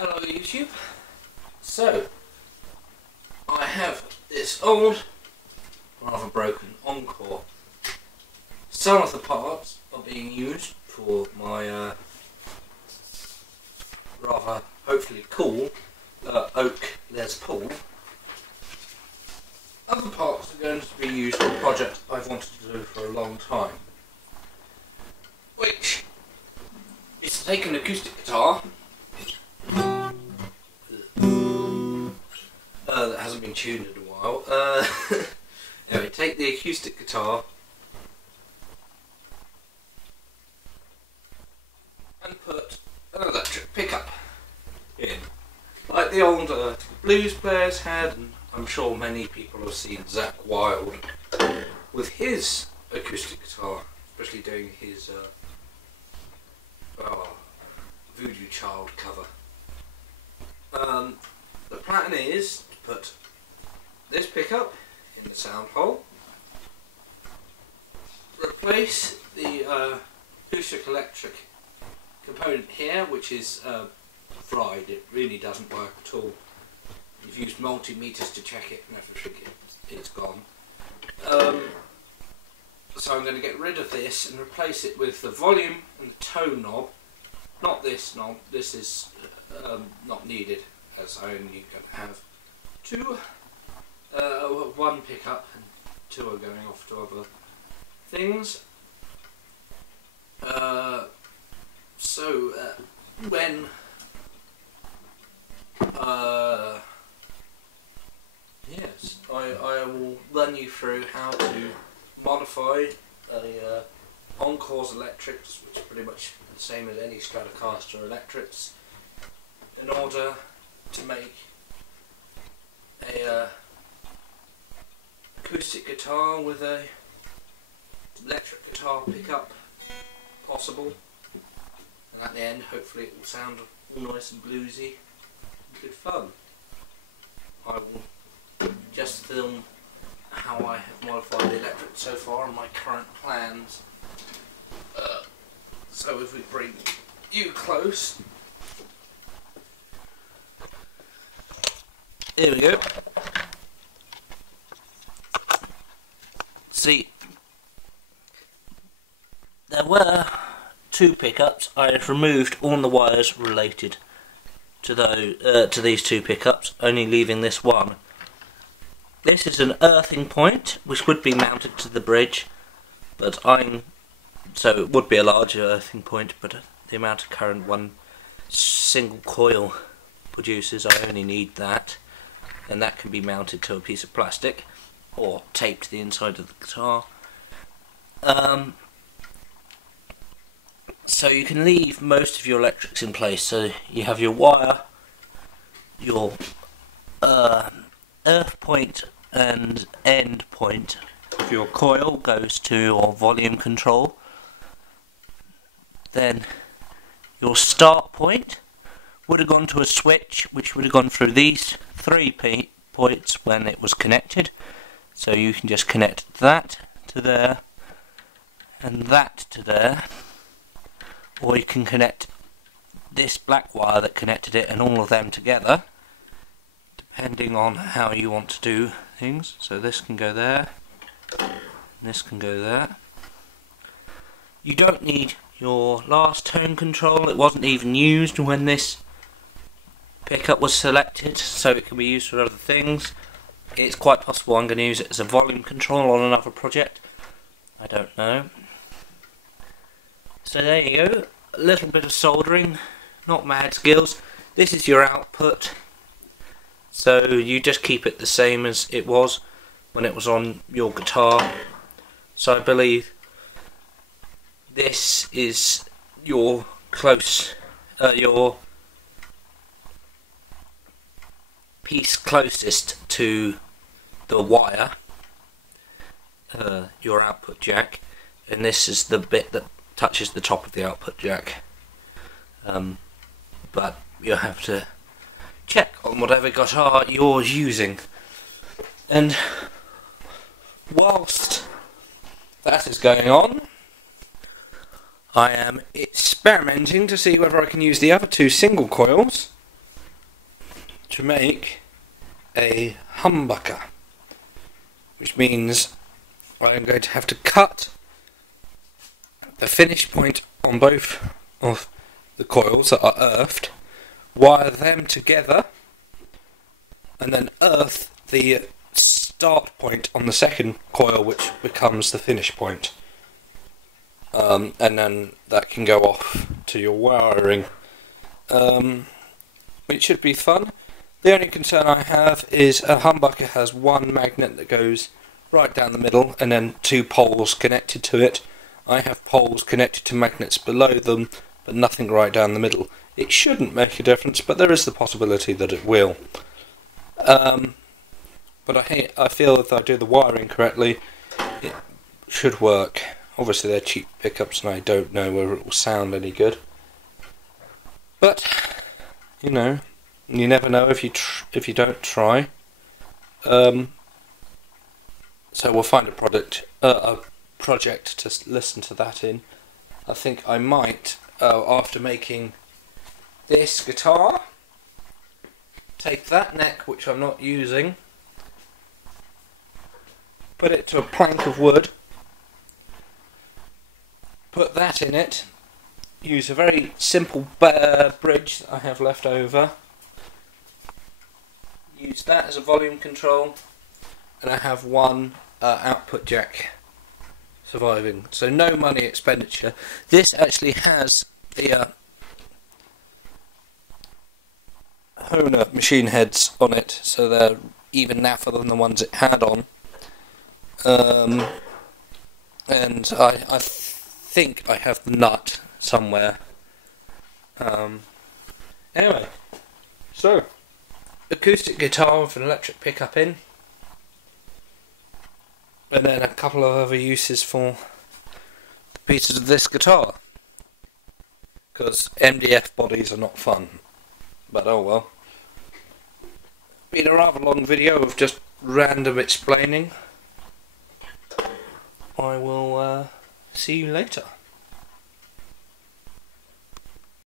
Hello YouTube. So, I have this old, rather broken Encore. Some of the parts are being used for my rather hopefully cool oak Les Paul. Other parts are going to be used for a project I've wanted to do for a long time, which is to take an acoustic guitar that hasn't been tuned in a while. Anyway, take the acoustic guitar and put an electric pickup in, like the old blues players had, and I'm sure many people have seen Zakk Wylde with his acoustic guitar, especially doing his Voodoo Child cover. The plan is to put this pickup in the sound hole, replace the acoustic electric component here, which is fried. It really doesn't work at all. You've used multimeters to check it and everything, it's gone. So I'm going to get rid of this and replace it with the volume and the tone knob. Not this knob, this is not needed, as I only can have one pickup and two are going off to other things. When yes, I will run you through how to modify a Encore's electrics, which are pretty much the same as any Stratocaster electrics, in order to make a acoustic guitar with a electric guitar pickup possible, and at the end hopefully it will sound all nice and bluesy and good fun. I will just film how I have modified the electric so far and my current plans. So if we bring you close, here we go. See, there were two pickups. I have removed all the wires related to these two pickups, only leaving this one. This is an earthing point, which would be mounted to the bridge, so it would be a larger earthing point, but the amount of current one single coil produces, I only need that, and that can be mounted to a piece of plastic or taped to the inside of the guitar. So you can leave most of your electrics in place. So you have your wire, your earth point and end point of your coil goes to your volume control. Then your start point would have gone to a switch, which would have gone through these three points when it was connected. So you can just connect that to there and that to there, or you can connect this black wire that connected it and all of them together, depending on how you want to do things. So this can go there, and this can go there. You don't need your last tone control. It wasn't even used when this pickup was selected, so it can be used for other things. It's quite possible I'm going to use it as a volume control on another project. I don't know. So there you go, a little bit of soldering, not mad skills. This is your output, so you just keep it the same as it was when it was on your guitar. So I believe this is your your piece closest to the wire, your output jack, and this is the bit that touches the top of the output jack. But you'll have to check on whatever guitar you're using. And whilst that is going on, I am experimenting to see whether I can use the other two single coils to make a humbucker, which means I'm going to have to cut the finish point on both of the coils that are earthed, wire them together, and then earth the start point on the second coil, which becomes the finish point. And then that can go off to your wiring. It should be fun. The only concern I have is a humbucker has one magnet that goes right down the middle and then two poles connected to it. I have poles connected to magnets below them, but nothing right down the middle. It shouldn't make a difference, but there is the possibility that it will. But I feel if I do the wiring correctly, it should work. Obviously they're cheap pickups and I don't know whether it will sound any good. But, you know, you never know if you don't try. So we'll find a project to listen to that in. I think I might, after making this guitar, take that neck, which I'm not using, put it to a plank of wood, put that in it, use a very simple bridge that I have left over, use that as a volume control, and I have one output jack surviving, so no money expenditure. This actually has the Hohner machine heads on it, so they're even naffer than the ones it had on. And I think I have the nut somewhere. Anyway, so acoustic guitar with an electric pickup in, and then a couple of other uses for the pieces of this guitar, because MDF bodies are not fun, but oh well. Been a rather long video of just random explaining. I will see you later.